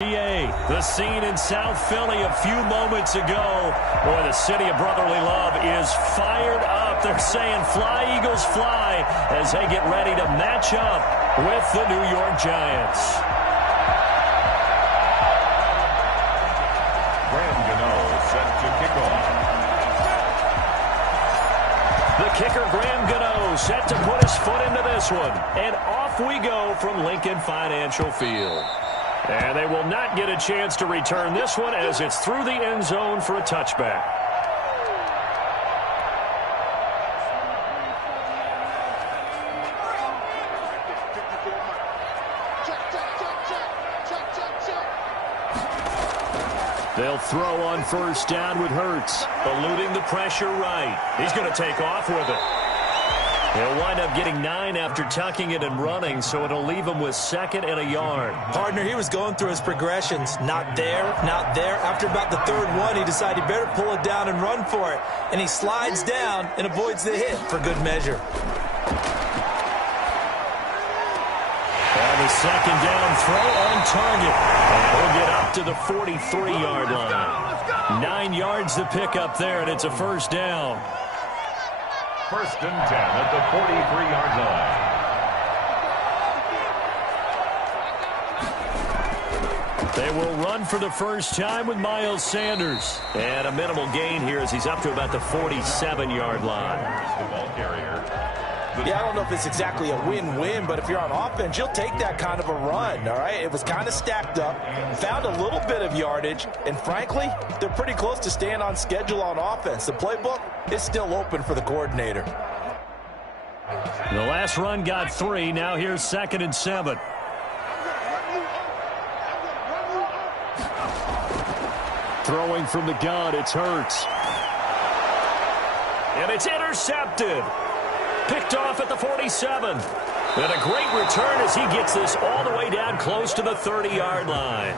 The scene in South Philly a few moments ago. Boy, the city of brotherly love is fired up. They're saying fly, Eagles, fly, as they get ready to match up with the New York Giants. Graham Gano set to kick off. The kicker, Graham Gano, set to put his foot into this one. And off we go from Lincoln Financial Field. And they will not get a chance to return this one as it's through the end zone for a touchback. They'll throw on first down with Hurts, eluding the pressure right. He's going to take off with it. He'll wind up getting 9 after tucking it and running, so it'll leave him with 2nd and a yard. Partner, he was going through his progressions. Not there, not there. After about the 3rd one, he decided he better pull it down and run for it. And he slides down and avoids the hit for good measure. And the 2nd down throw on target. And he'll get up to the 43-yard line. 9 yards to pick up there, and it's a first down. 1st and 10 at the 43-yard line. They will run for the first time with Miles Sanders. And a minimal gain here as he's up to about the 47-yard line. The ball carrier. Yeah, I don't know if it's exactly a win-win, but if you're on offense, you'll take that kind of a run, all right? It was kind of stacked up, found a little bit of yardage, and frankly, they're pretty close to staying on schedule on offense. The playbook is still open for the coordinator. The last run got 3. Now here's 2nd and 7. Throwing from the gun, it's Hurts. And it's intercepted. Picked off at the 47. And a great return as he gets this all the way down close to the 30-yard line.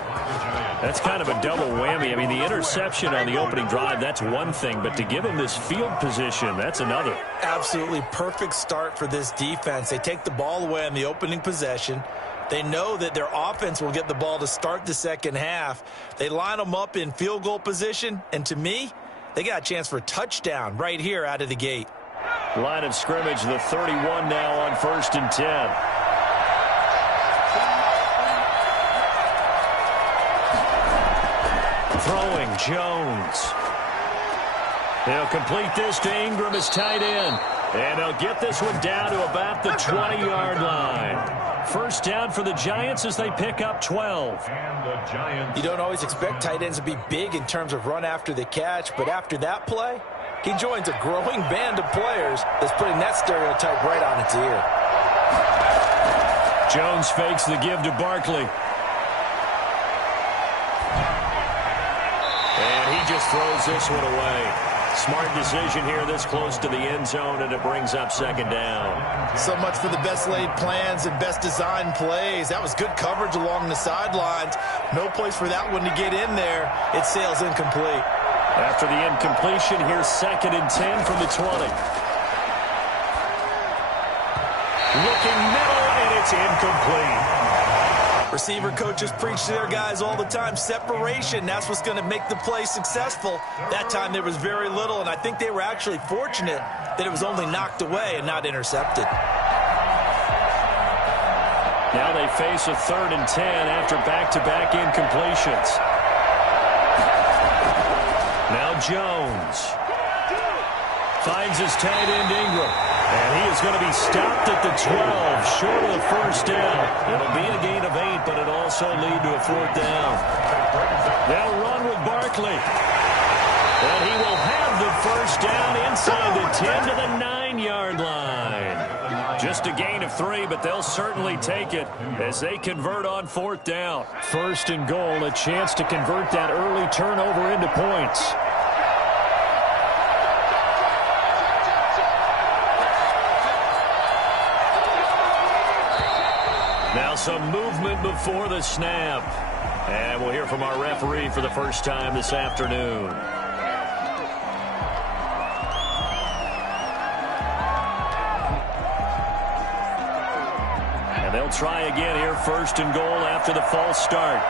That's kind of a double whammy. I mean, the interception on the opening drive, that's one thing. But to give him this field position, that's another. Absolutely perfect start for this defense. They take the ball away on the opening possession. They know that their offense will get the ball to start the second half. They line them up in field goal position. And to me, they got a chance for a touchdown right here out of the gate. Line of scrimmage, the 31 now on 1st and 10. Throwing, Jones. They'll complete this to Ingram as tight end. And they'll get this one down to about the 20-yard line. First down for the Giants as they pick up 12. And the Giants. You don't always expect tight ends to be big in terms of run after the catch, but after that play, he joins a growing band of players that's putting that stereotype right on its ear. Jones fakes the give to Barkley. And he just throws this one away. Smart decision here this close to the end zone, and it brings up 2nd down. So much for the best laid plans and best designed plays. That was good coverage along the sidelines. No place for that one to get in there. It sails incomplete. After the incompletion, here's 2nd and 10 from the 20. Looking middle, and it's incomplete. Receiver coaches preach to their guys all the time. Separation, that's what's going to make the play successful. That time there was very little, and I think they were actually fortunate that it was only knocked away and not intercepted. Now they face a 3rd and 10 after back-to-back incompletions. Now Jones finds his tight end Ingram. And he is going to be stopped at the 12, short of the first down. It'll be a gain of 8, but it'll also lead to a 4th down. They'll run with Barkley. And he will have the first down inside the 10 to the 9-yard line. Just a gain of 3, but they'll certainly take it as they convert on 4th down. 1st and goal, a chance to convert that early turnover into points. Now some movement before the snap. And we'll hear from our referee for the first time this afternoon. And they'll try again here, 1st and goal after the false start.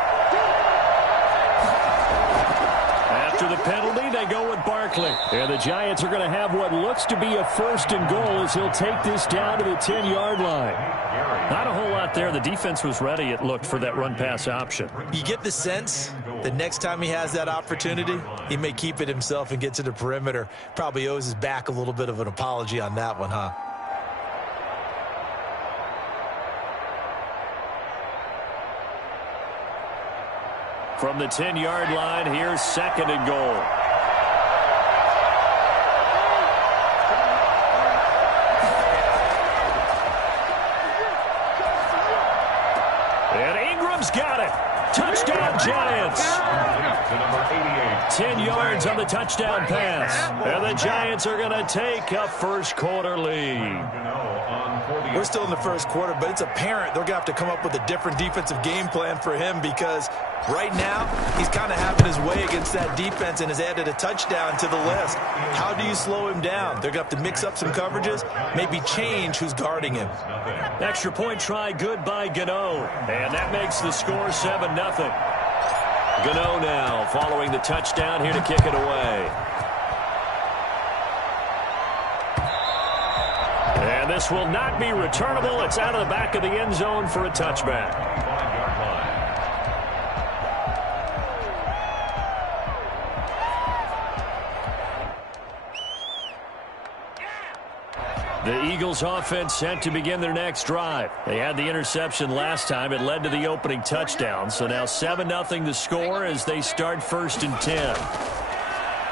they go with Barkley. And the Giants are going to have what looks to be a 1st and goal as he'll take this down to the 10-yard line. Not a whole lot there. The defense was ready, it looked, for that run-pass option. You get the sense that next time he has that opportunity, he may keep it himself and get to the perimeter. Probably owes his back a little bit of an apology on that one, huh? From the 10-yard line, here's 2nd and goal. And Ingram's got it. Touchdown, Giants. 10 yards on the touchdown pass. And the Giants are going to take a first-quarter lead. We're still in the first quarter, but it's apparent they're going to have to come up with a different defensive game plan for him because right now he's kind of having his way against that defense and has added a touchdown to the list. How do you slow him down? They're going to have to mix up some coverages, maybe change who's guarding him. Extra point try good by Gano, and that makes the score 7-0. Gano now following the touchdown here to kick it away. And this will not be returnable. It's out of the back of the end zone for a touchback. The Eagles offense set to begin their next drive. They had the interception last time. It led to the opening touchdown. So now 7-0 the score as they start 1st and 10.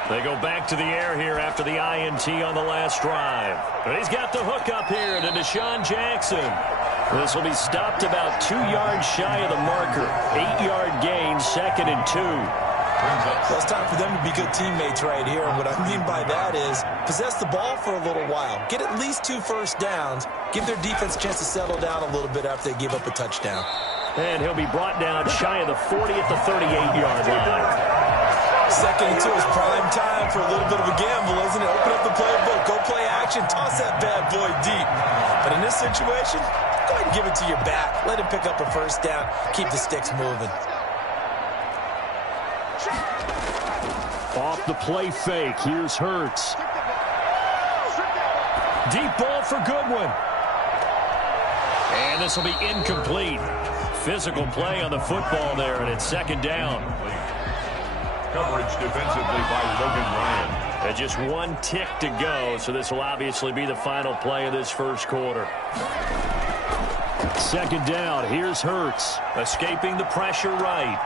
They go back to the air here after the INT on the last drive. But he's got the hook up here to Deshaun Jackson. This will be stopped about 2 yards shy of the marker. 8-yard gain, 2nd and 2. Well, it's time for them to be good teammates right here. And what I mean by that is possess the ball for a little while. Get at least 2 first downs. Give their defense a chance to settle down a little bit after they give up a touchdown. And he'll be brought down shy of the 40 at the 38-yard line. 2nd and 2 is prime time for a little bit of a gamble, isn't it? Open up the playbook. Go play action. Toss that bad boy deep. But in this situation, go ahead and give it to your back. Let him pick up a first down. Keep the sticks moving. Off the play fake, here's Hurts. Deep ball for Goodwin. And this will be incomplete. Physical play on the football there, and it's 2nd down. Coverage defensively by Logan Ryan. And just 1 tick to go, so this will obviously be the final play of this first quarter. 2nd down, here's Hurts. Escaping the pressure right.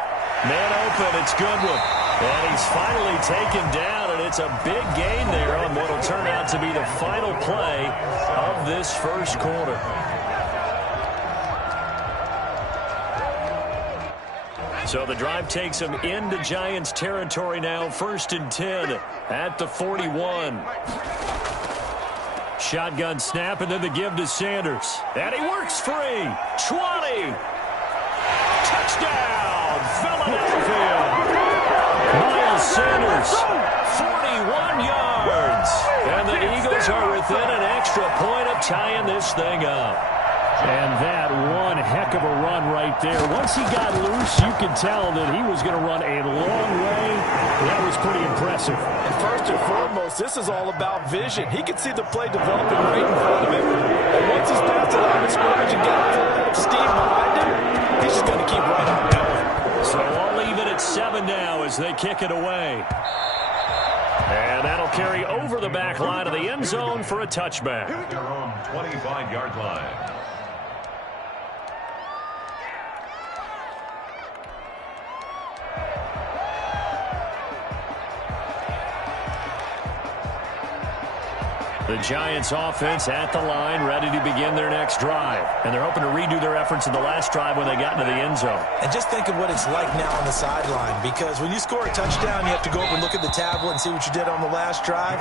Man open, it's Goodwin. And he's finally taken down, and it's a big gain there on what will turn out to be the final play of this first quarter. So the drive takes him into Giants territory now, 1st and 10 at the 41. Shotgun snap, and then the give to Sanders. And he works free. 20. Touchdown, Philadelphia. Miles Sanders, 41 yards. And the Eagles are within an extra point of tying this thing up. And that one heck of a run right there. Once he got loose, you could tell that he was going to run a long way. That was pretty impressive. And first and foremost, this is all about vision. He could see the play developing right in front of him. And once he's past the line of scrimmage and got a full head of steam behind him, he's just going to keep right on going. So I'll leave it at 7 now as they kick it away. And that'll carry over the back line of the end zone for a touchback. Their own 25-yard line. The Giants offense at the line, ready to begin their next drive. And they're hoping to redo their efforts in the last drive when they got into the end zone. And just think of what it's like now on the sideline, because when you score a touchdown, you have to go over and look at the tablet and see what you did on the last drive.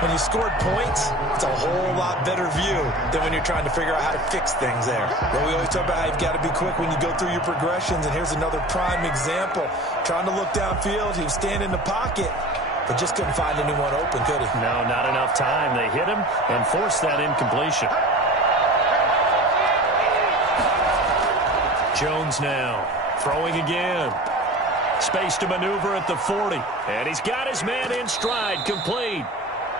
When you scored points, it's a whole lot better view than when you're trying to figure out how to fix things there. Well, we always talk about how you've got to be quick when you go through your progressions, and here's another prime example. Trying to look downfield, he was standing in the pocket, but just couldn't find anyone open, could he? No, not enough time. They hit him and forced that incompletion. Jones now throwing again. space to maneuver at the 40. And he's got his man in stride, complete.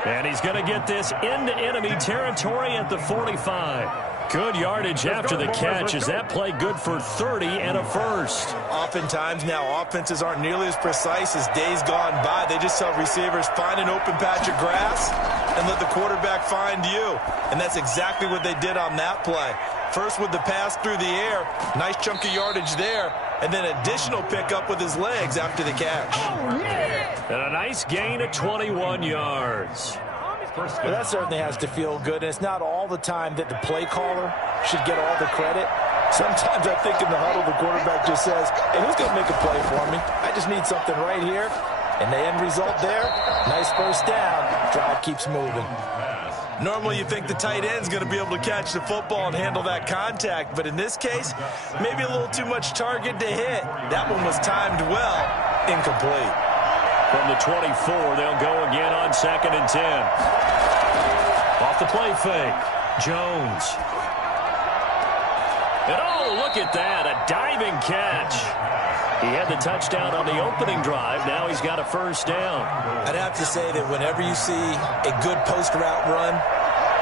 And he's going to get this into enemy territory at the 45. Good yardage after the catch. Is that play good for 30 and a first? Oftentimes now, offenses aren't nearly as precise as days gone by. They just tell receivers, find an open patch of grass and let the quarterback find you. And that's exactly what they did on that play. First with the pass through the air, nice chunk of yardage there, and then additional pickup with his legs after the catch. And a nice gain of 21 yards. Well, that certainly has to feel good, and it's not all the time that the play caller should get all the credit. Sometimes I think in the huddle, the quarterback just says, hey, who's going to make a play for me? I just need something right here. And the end result there, nice first down. Drive keeps moving. Normally you think the tight end's going to be able to catch the football and handle that contact, but in this case, maybe a little too much target to hit. That one was timed well, incomplete. From the 24, they'll go again on 2nd and 10. Off the play fake, Jones. And oh, look at that, a diving catch. He had the touchdown on the opening drive. Now he's got a first down. I'd have to say that whenever you see a good post route run,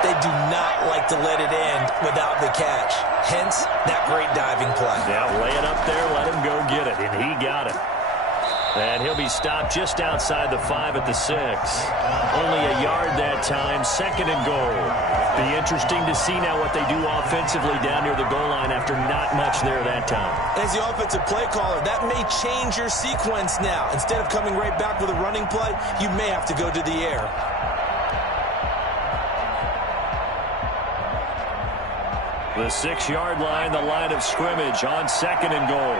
they do not like to let it end without the catch. Hence, that great diving play. Yeah, lay it up there, let him go get it, and he got it. And he'll be stopped just outside the 5 at the 6. Only a yard that time, 2nd and goal. Be interesting to see now what they do offensively down near the goal line after not much there that time. As the offensive play caller, that may change your sequence now. Instead of coming right back with a running play, you may have to go to the air. The 6-yard line, the line of scrimmage on 2nd and goal.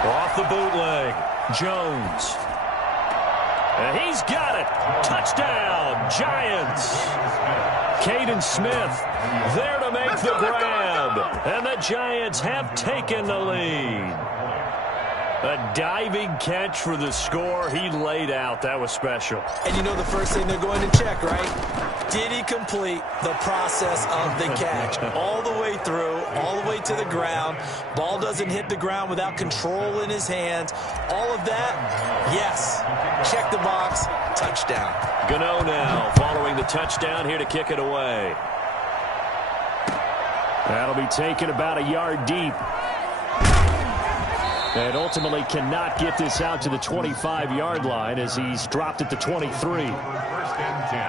Off the bootleg, Jones. And he's got it. Touchdown, Giants. Caden Smith there to make the grab. And the Giants have taken the lead. A diving catch for the score. He laid out. That was special. And you know the first thing they're going to check, right? Did he complete the process of the catch? All the way through, all the way to the ground. Ball doesn't hit the ground without control in his hands. All of that, yes. Check the box. Touchdown. Gano now following the touchdown here to kick it away. That'll be taken about a yard deep. And ultimately cannot get this out to the 25-yard line as he's dropped at the 23. 1st and 10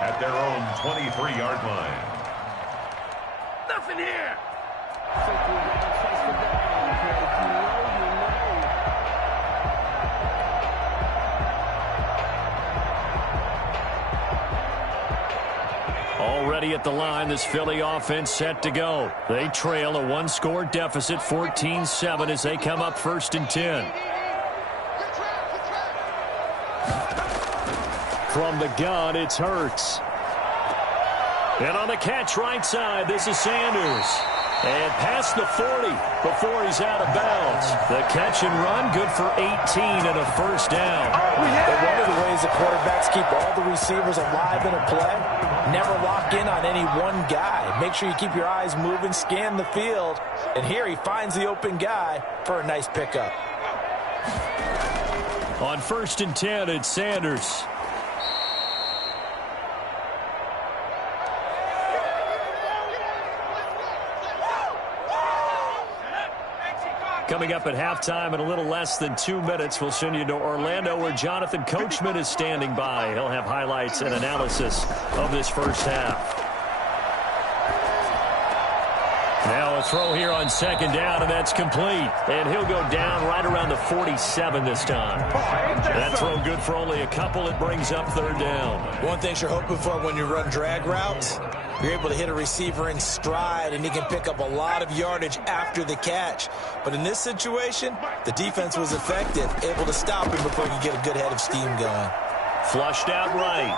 at their own 23-yard line. Nothing here. Already at the line, this Philly offense set to go. They trail a 1-score deficit, 14-7, as they come up 1st and 10. From the gun, it's Hurts. And on the catch right side, this is Sanders. And past the 40 before he's out of bounds. The catch and run, good for 18 and a first down. But one of the ways the quarterbacks keep all the receivers alive in a play, never lock in on any one guy. Make sure you keep your eyes moving, scan the field. And here he finds the open guy for a nice pickup. On 1st and 10, it's Sanders. Coming up at halftime in a little less than 2 minutes, we'll send you to Orlando where Jonathan Coachman is standing by. He'll have highlights and analysis of this first half. Now a throw here on 2nd down, and that's complete. And he'll go down right around the 47 this time. That throw good for only a couple. It brings up 3rd down. One thing you're hoping for when you run drag routes, you're able to hit a receiver in stride, and he can pick up a lot of yardage after the catch. But in this situation, the defense was effective, able to stop him before he could get a good head of steam going. Flushed out right.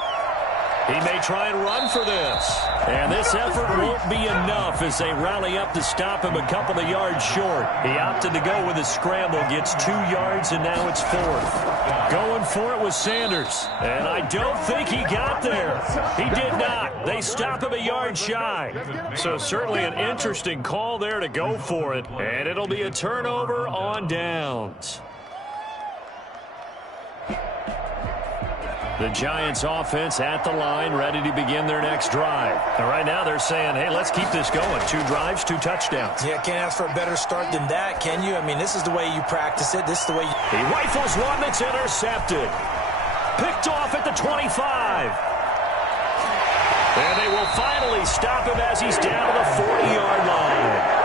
He may try and run for this. And this effort won't be enough as they rally up to stop him a couple of yards short. He opted to go with a scramble, gets 2 yards, and now it's 4th. Going for it was Sanders. And I don't think he got there. He did not. They stop him a yard shy. So certainly an interesting call there to go for it. And it'll be a turnover on downs. The Giants offense at the line, ready to begin their next drive. And right now they're saying, hey, let's keep this going. 2 drives, 2 touchdowns. Yeah, can't ask for a better start than that, can you? I mean, this is the way you practice it. This is the way you... He rifles one that's intercepted. Picked off at the 25. And they will finally stop him as he's down to the 40-yard line.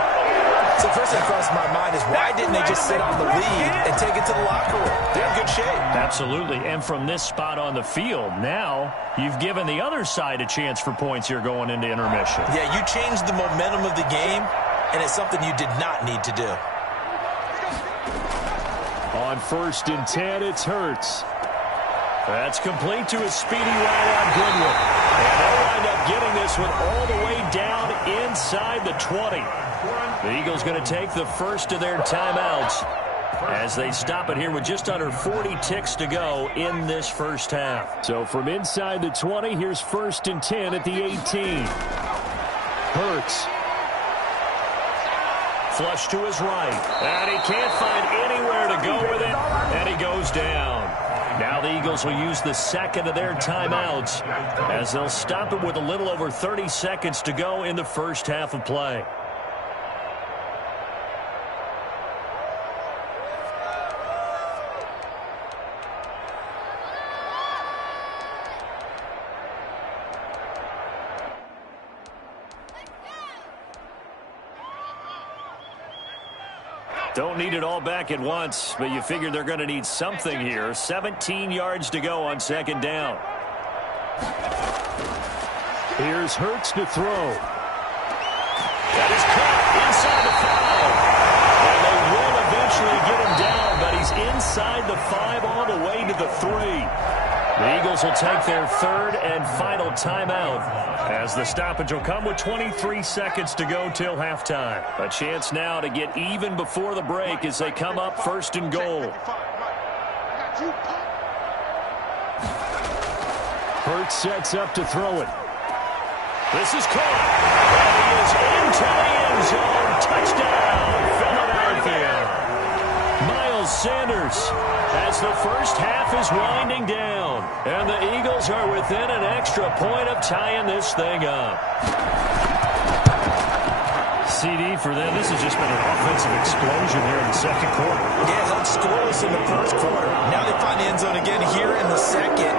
So first thing across my mind is why didn't they just sit on the lead and take it to the locker room? They're in good shape. Absolutely. And from this spot on the field, now you've given the other side a chance for points here going into intermission. Yeah, you changed the momentum of the game, and it's something you did not need to do. On 1st and 10, it's Hurts. That's complete to a speedy ride on Goodwin. And they'll wind up getting this one all the way down inside the 20. The Eagles going to take the first of their timeouts as they stop it here with just under 40 ticks to go in this first half. So from inside the 20, here's 1st and 10 at the 18. Hurts. Flush to his right. And he can't find anywhere to go with it. And he goes down. Now the Eagles will use the second of their timeouts as they'll stop it with a little over 30 seconds to go in the first half of play. Don't need it all back at once, but you figure they're going to need something here. 17 yards to go on 2nd down. Here's Hurts to throw. That is caught inside the 5. And they will eventually get him down, but he's inside the 5 all the way to the 3. The Eagles will take their 3rd and final timeout as the stoppage will come with 23 seconds to go till halftime. A chance now to get even before the break as they come up 1st and goal. Hurts sets up to throw it. This is caught. And he is into the end zone. Touchdown, Philadelphia. Miles Sanders as the first half is winding down. And the Eagles are within an extra point of tying this thing up. CD for them. This has just been an offensive explosion here in the 2nd quarter. Yeah, held scoreless in the 1st quarter. Now they find the end zone again here in the 2nd.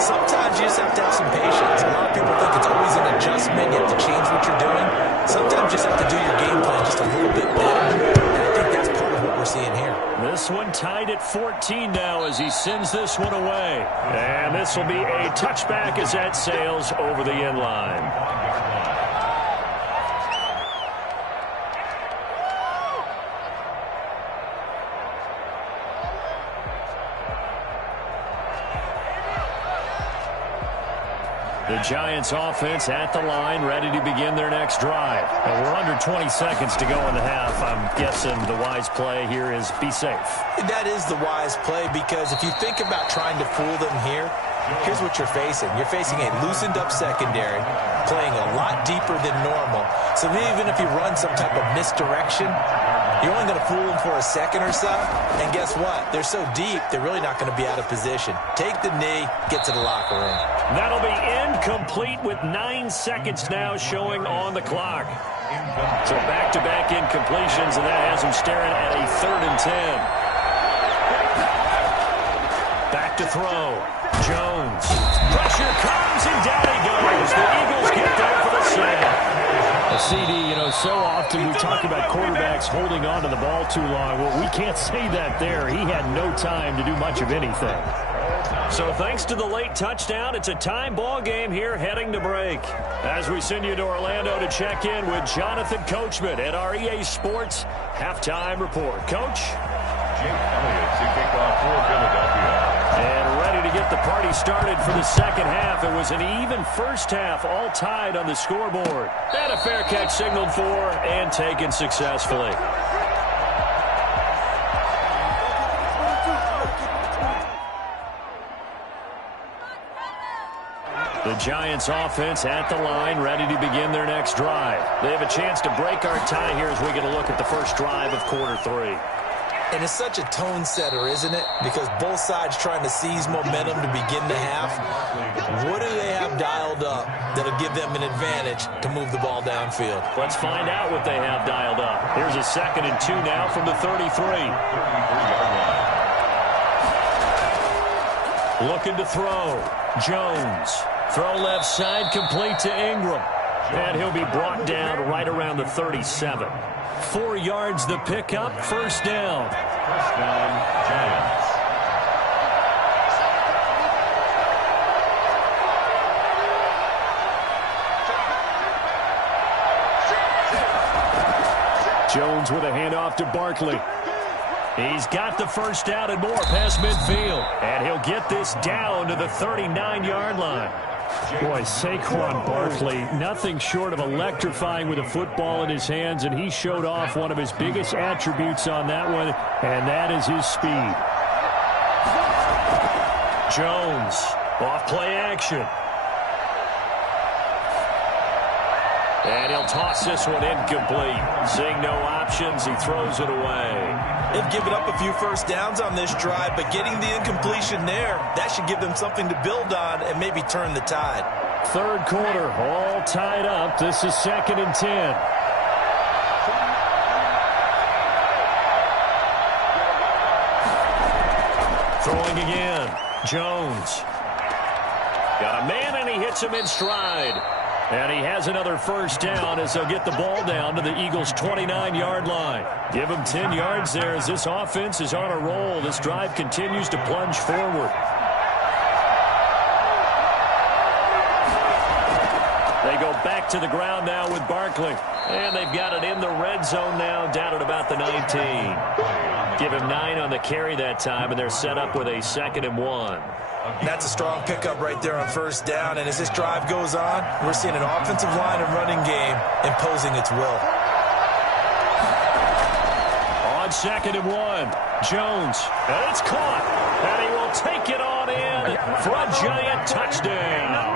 Sometimes you just have to have some patience. A lot of people think it's always an adjustment. You have to change what you're doing. Sometimes you just have to do your game plan just a little bit better. And I think that's part of what we're seeing here. This one tied at 14 now as he sends this one away. And this will be a touchback as that sails over the end line. The Giants offense at the line, ready to begin their next drive. And we're under 20 seconds to go in the half. I'm guessing the wise play here is be safe. That is the wise play because if you think about trying to fool them here, here's what you're facing. You're facing a loosened up secondary, playing a lot deeper than normal. So even if you run some type of misdirection, you're only going to fool them for a second or so. And guess what? They're so deep, they're really not going to be out of position. Take the knee, get to the locker room. That'll be incomplete with 9 seconds now showing on the clock. So back-to-back incompletions, and that has them staring at a 3rd and 10. Back to throw. Jones. Pressure comes, and down he goes. The Eagles get there for the sack. CD, you know, so often we talk about quarterbacks holding on to the ball too long. Well, we can't say that there. He had no time to do much of anything. So thanks to the late touchdown, it's a time ball game here heading to break. As we send you to Orlando to check in with Jonathan Coachman at our EA Sports Halftime Report. Coach? Jake Elliott to kick off for Philadelphia. And ready to get get the party started for the second half. It was an even first half, all tied on the scoreboard. And a fair catch signaled for and taken successfully. The Giants offense at the line, ready to begin their next drive. They have a chance to break our tie here as we get a look at the first drive of quarter 3. And it's such a tone setter, isn't it? Because both sides trying to seize momentum to begin the half. What do they have dialed up that'll give them an advantage to move the ball downfield? Let's find out what they have dialed up. Here's a 2nd and 2 now from the 33. Looking to throw. Jones. Throw left side, complete to Ingram. And he'll be brought down right around the 37. 4 yards the pickup, first down. First down, Giants. Jones with a handoff to Barkley. He's got the first down and more past midfield. And he'll get this down to the 39-yard line. Boy, Saquon Barkley, nothing short of electrifying with a football in his hands, and he showed off one of his biggest attributes on that one, and that is his speed. Jones, off play action. And he'll toss this one incomplete. Seeing no options, he throws it away. They've given up a few first downs on this drive, but getting the incompletion there, that should give them something to build on and maybe turn the tide. Third quarter, all tied up. This is 2nd and 10. Throwing again. Jones. Got a man, and he hits him in stride. And he has another first down as they'll get the ball down to the Eagles' 29-yard line. Give him 10 yards there as this offense is on a roll. This drive continues to plunge forward. They go back to the ground now with Barkley. And they've got it in the red zone now, down at about the 19. Give him 9 on the carry that time, and they're set up with a 2nd and 1. That's a strong pickup right there on first down, and as this drive goes on, we're seeing an offensive line and running game imposing its will. On 2nd and 1, Jones, and it's caught, and he will take it on in for a Giant touchdown.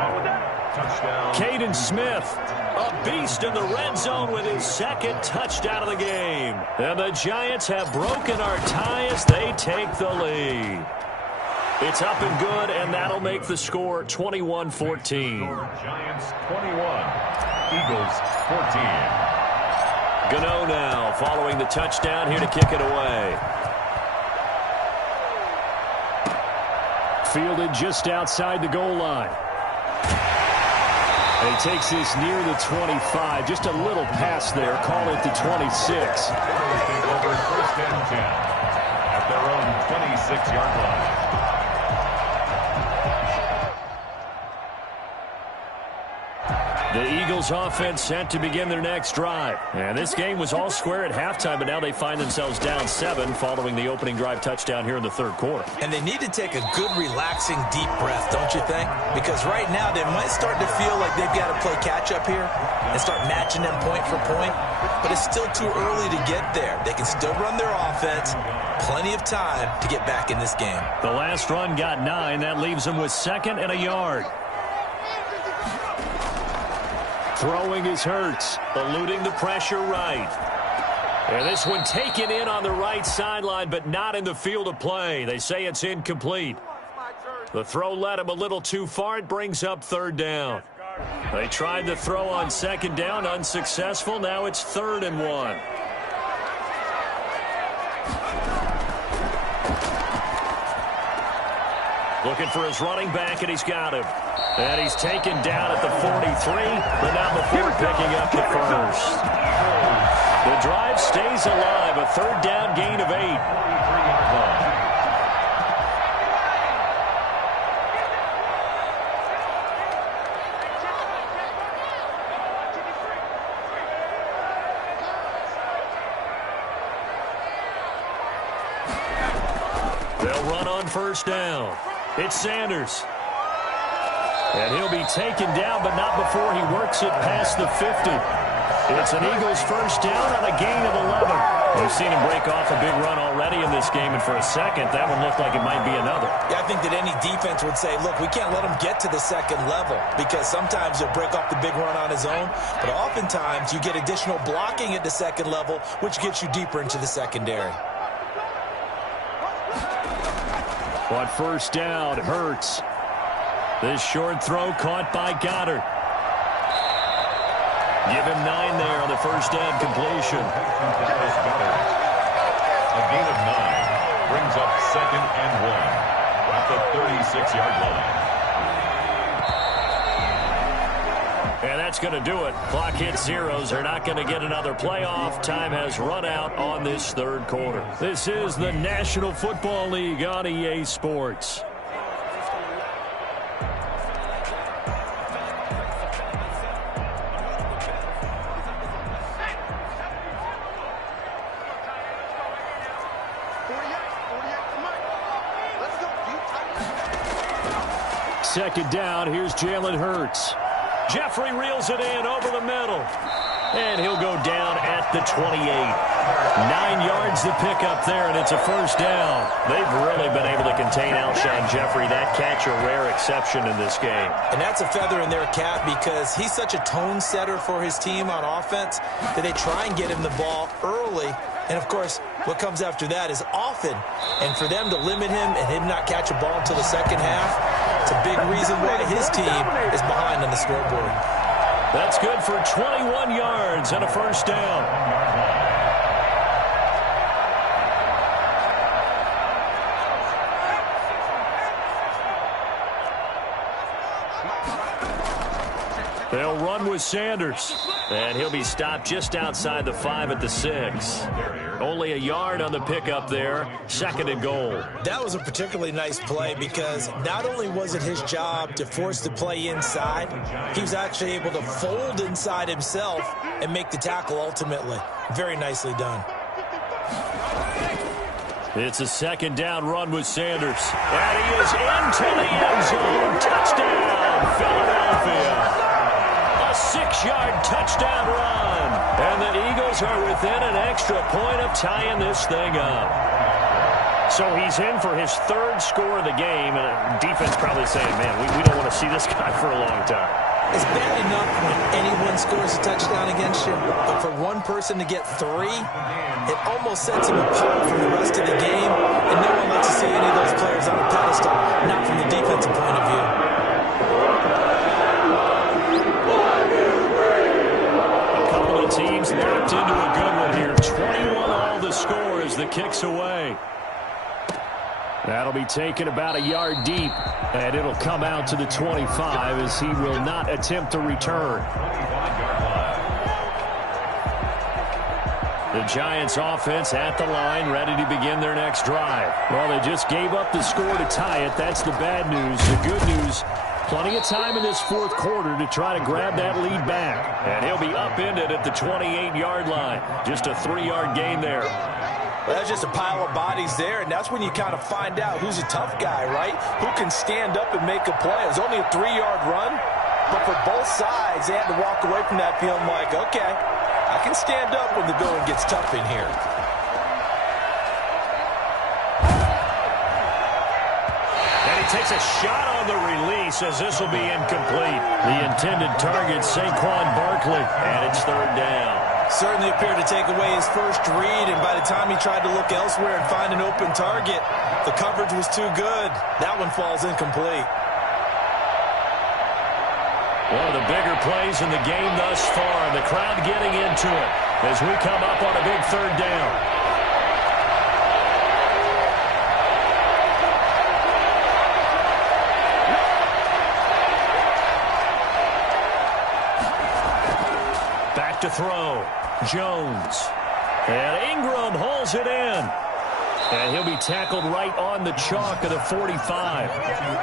Caden Smith, a beast in the red zone with his 2nd touchdown of the game. And the Giants have broken our tie as they take the lead. It's up and good, and that'll make the score 21-14. Giants 21, Eagles 14. Gano now following the touchdown here to kick it away. Fielded just outside the goal line. And he takes this near the 25. Just a little pass there. Call it the 26. Over 1st and 10 at their own 26-yard line. The Eagles offense set to begin their next drive. And this game was all square at halftime, but now they find themselves down 7 following the opening drive touchdown here in the third quarter. And they need to take a good, relaxing, deep breath, don't you think? Because right now they might start to feel like they've got to play catch-up here and start matching them point for point. But it's still too early to get there. They can still run their offense. Plenty of time to get back in this game. The last run got 9. That leaves them with 2nd and a yard. Throwing is Hurts, eluding the pressure right. And this one taken in on the right sideline, but not in the field of play. They say it's incomplete. The throw led him a little too far. It brings up 3rd down. They tried the throw on 2nd down, unsuccessful. Now it's 3rd and 1. Looking for his running back, and he's got him. And he's taken down at the 43, but not before picking up the first. The drive stays alive, a 3rd down gain of 8. They'll run on first down. It's Sanders. And he'll be taken down, but not before he works it past the 50. It's an Eagles first down on a gain of 11. We've seen him break off a big run already in this game, and for a second, that one looked like it might be another. Yeah, I think that any defense would say, look, we can't let him get to the second level because sometimes he'll break off the big run on his own, but oftentimes you get additional blocking at the second level, which gets you deeper into the secondary. On first down, Hurts. This short throw caught by Goddard. Give him 9 there on the first down completion. A gain of 9 brings up 2nd and 1 at the 36-yard line. And that's going to do it. Clock hits zeros. They're not going to get another playoff. Time has run out on this third quarter. This is the National Football League on EA Sports. Second down, here's Jalen Hurts. Jeffrey reels it in over the middle. And he'll go down at the 28. 9 yards to pick up there, and it's a first down. They've really been able to contain Alshon Jeffrey. That catch a rare exception in this game. And that's a feather in their cap because he's such a tone setter for his team on offense that they try and get him the ball early. And, of course, what comes after that is often. And for them to limit him and him not catch a ball until the second half, it's a big reason why his team is behind on the scoreboard. That's good for 21 yards and a first down. They'll run with Sanders. And he'll be stopped just outside the 5 at the 6. Only a yard on the pickup there. 2nd and goal. That was a particularly nice play because not only was it his job to force the play inside, he was actually able to fold inside himself and make the tackle ultimately. Very nicely done. It's a 2nd down run with Sanders. And he is into the end zone. Touchdown, Philadelphia. A 6-yard touchdown run. And the Eagles are within an extra point of tying this thing up. So he's in for his 3rd score of the game. And defense probably saying, man, we don't want to see this guy for a long time. It's bad enough when anyone scores a touchdown against you, but for one person to get 3, it almost sets him apart from the rest of the game, and no one likes to see any of those players on a pedestal, not from the defensive point of view. A couple of teams locked into a good one here. 21 all the score as the kick's away. That'll be taken about a yard deep, and it'll come out to the 25 as he will not attempt to return. The Giants offense at the line, ready to begin their next drive. Well, they just gave up the score to tie it. That's the bad news. The good news, plenty of time in this 4th quarter to try to grab that lead back. And he'll be upended at the 28-yard line. Just a 3-yard gain there. Well, that's just a pile of bodies there, and that's when you kind of find out who's a tough guy, right? Who can stand up and make a play. It was only a 3-yard run, but for both sides, they had to walk away from that feeling like, okay, I can stand up when the going gets tough in here. And he takes a shot on the release as this will be incomplete. The intended target, Saquon Barkley, and it's 3rd down. Certainly appeared to take away his first read, and by the time he tried to look elsewhere and find an open target, the coverage was too good. That one falls incomplete. One of the bigger plays in the game thus far, and the crowd getting into it as we come up on a big 3rd down. Back to throw. Jones. And Ingram hauls it in. And he'll be tackled right on the chalk of the 45.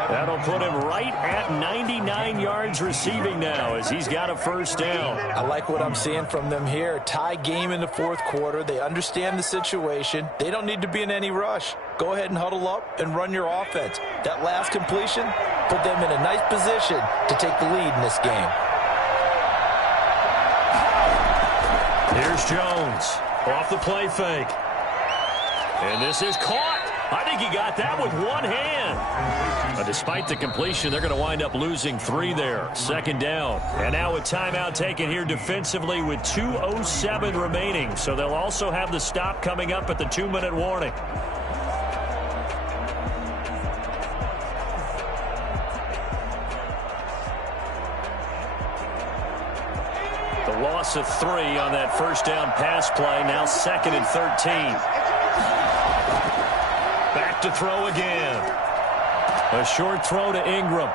That'll put him right at 99 yards receiving now as he's got a first down. I like what I'm seeing from them here. Tie game in the fourth quarter. They understand the situation. They don't need to be in any rush. Go ahead and huddle up and run your offense. That last completion put them in a nice position to take the lead in this game. Here's Jones off the play fake. And this is caught. I think he got that with one hand. But despite the completion, they're going to wind up losing 3 there. Second down. And now a timeout taken here defensively with 2:07 remaining. So they'll also have the stop coming up at the 2-minute warning. The loss of 3 on that first down pass play. Now 2nd and 13. Back to throw again. A short throw to Ingram.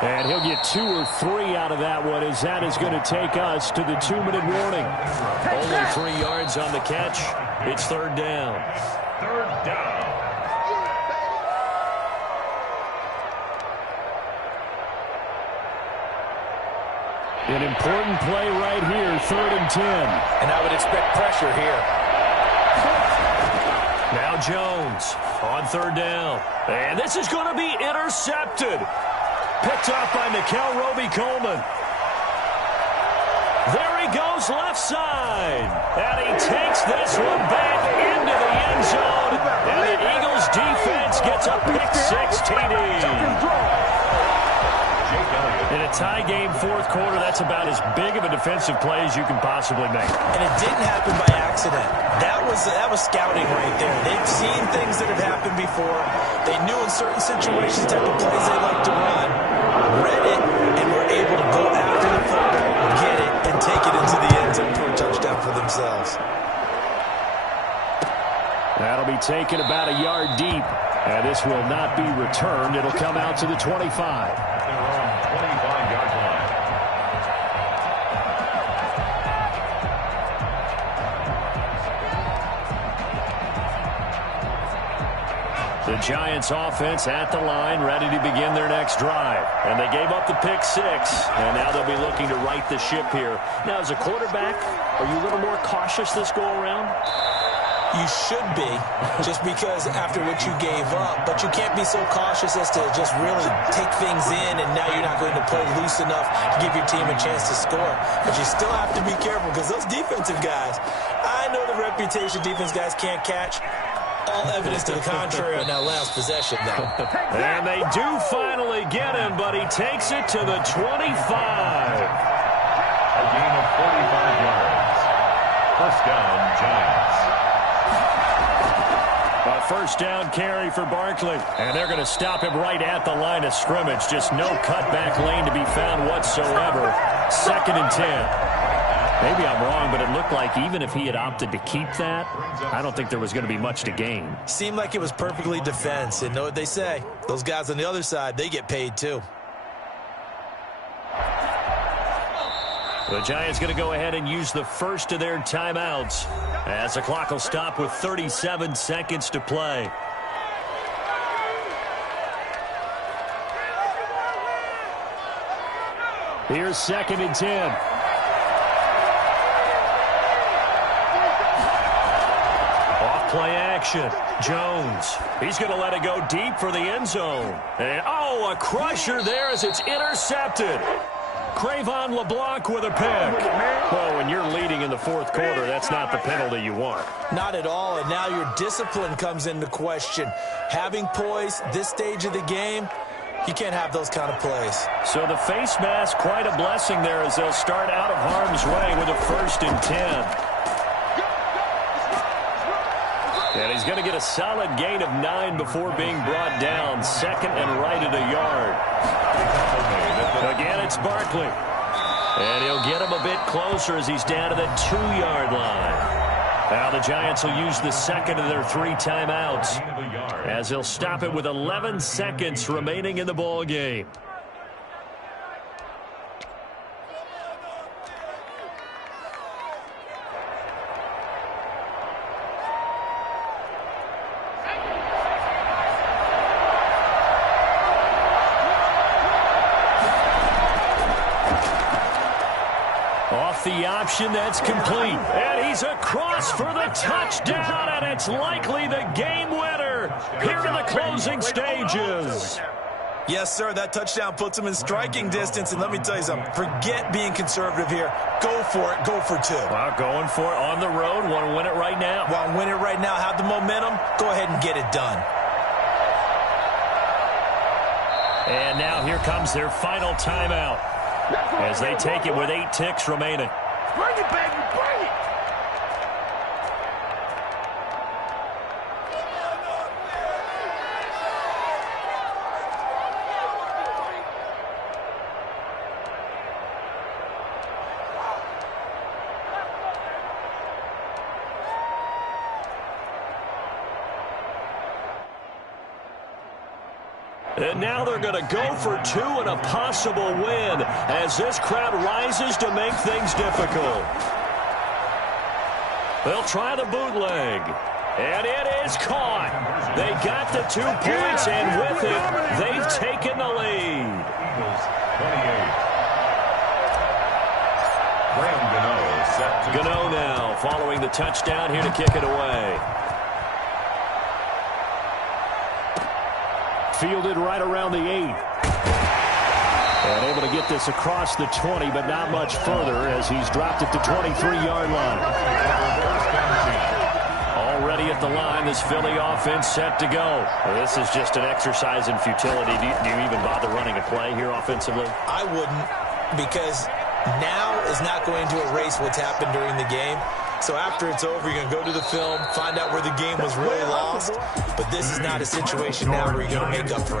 And he'll get 2 or 3 out of that one as that is going to take us to the 2-minute warning. Only 3 yards on the catch. It's 3rd down. 3rd down. An important play right here, 3rd and 10. And I would expect pressure here. Now Jones on 3rd down. And this is going to be intercepted. Picked off by Nickel Roby-Coleman. There he goes left side. And he takes this one back into the end zone. And the Eagles defense gets a pick-6 TD. In a tie game, fourth quarter, that's about as big of a defensive play as you can possibly make. And it didn't happen by accident. That was scouting right there. They've seen things that have happened before. They knew in certain situations type of plays they like to run, read it, and were able to go after the football, get it, and take it into the end zone for a touchdown for themselves. That'll be taken about a yard deep. And this will not be returned. It'll come out to the 25. They're on 25-yard line. The Giants offense at the line, ready to begin their next drive. And they gave up the pick-6, and now they'll be looking to right the ship here. Now, as a quarterback, are you a little more cautious this go-around? You should be, just because after what you gave up. But you can't be so cautious as to just really take things in, and now you're not going to play loose enough to give your team a chance to score. But you still have to be careful, because those defensive guys, I know the reputation defense guys can't catch. All evidence to the contrary on that last possession, though. And they do finally get him, but he takes it to the 25. A gain of 45 yards. First down, Giants. A first down carry for Barkley. And they're going to stop him right at the line of scrimmage. Just no cutback lane to be found whatsoever. 2nd and 10. Maybe I'm wrong, but it looked like even if he had opted to keep that, I don't think there was going to be much to gain. Seemed like it was perfectly defense. And know what they say? Those guys on the other side, they get paid too. The Giants going to go ahead and use the first of their timeouts as the clock will stop with 37 seconds to play. Here's 2nd and 10. Play action. Jones. He's going to let it go deep for the end zone. And, oh, a crusher there as it's intercepted. Cre'Von LeBlanc with a pick. Well, when you're leading in the fourth quarter, that's not the penalty you want. Not at all, and now your discipline comes into question. Having poise this stage of the game, you can't have those kind of plays. So the face mask, quite a blessing there as they'll start out of harm's way with a 1st and 10. And he's going to get a solid gain of 9 before being brought down. 2nd and right at a yard. Again, it's Barkley. And he'll get him a bit closer as he's down to the 2-yard line. Now the Giants will use the 2nd of their 3 timeouts as they'll stop it with 11 seconds remaining in the ball game. the option that's complete. And he's across for the touchdown, and it's likely the game winner here in the closing stages. Yes, sir, that touchdown puts him in striking distance, and let me tell you something, forget being conservative here. Go for it, go for two. Well, going for it on the road, want to win it right now. Want to win it right now, have the momentum, go ahead and get it done. And now here comes their final timeout as they take it with 8 ticks remaining. Bring it, baby, bring it! And now they're going to go for 2 and a possible win as this crowd rises to make things difficult. They'll try the bootleg. And it is caught. They got the 2 points, and with it, they've taken the lead. Eagles 28. Graham Gano set to Gano now following the touchdown here to kick it away. Fielded right around the 8. And able to get this across the 20, but not much further as he's dropped it to 23-yard line. Already at the line, this Philly offense set to go. Well, this is just an exercise in futility. Do you even bother running a play here offensively? I wouldn't, because now is not going to erase what's happened during the game. So after it's over, you're going to go to the film, find out where the game was really lost. But this is not a situation now where you're going to make up for it.